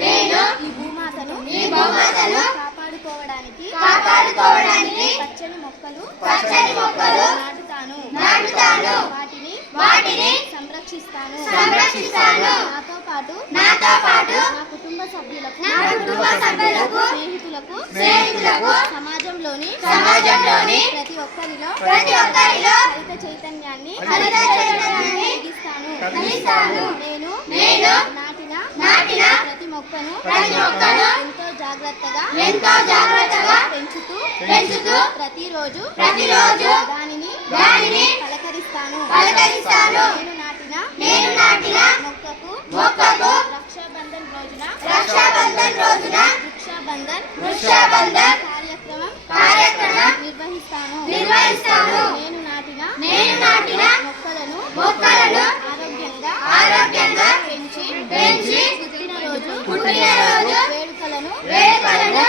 నేను ఈ భూమాతను కాపాడుకోవడానికి పచ్చని మొక్కలు నాటుతాను వాటిని సంరక్షిస్తాను నాతో పాటు నా కుటుంబ సభ్యులకు స్నేహితులకు సమాజంలోని ప్రతి ఒక్కరిలో హరిత చైతన్యాన్ని కలిగిస్తాను నేను నాటిన ప్రతి మొక్కను ఎంతో జాగ్రత్తగా పెంచుతూ ప్రతిరోజు దానిని పలకరిస్తాను నేను నాటిన మొక్కకు రక్షాబంధన్ రోజున వృక్షాబంధన్ కార్యక్రమం నిర్వహిస్తాను నేను నాటిన మొక్కలను ఆరోగ్యంగా పెంచి పుట్టినరోజు వేడుకలను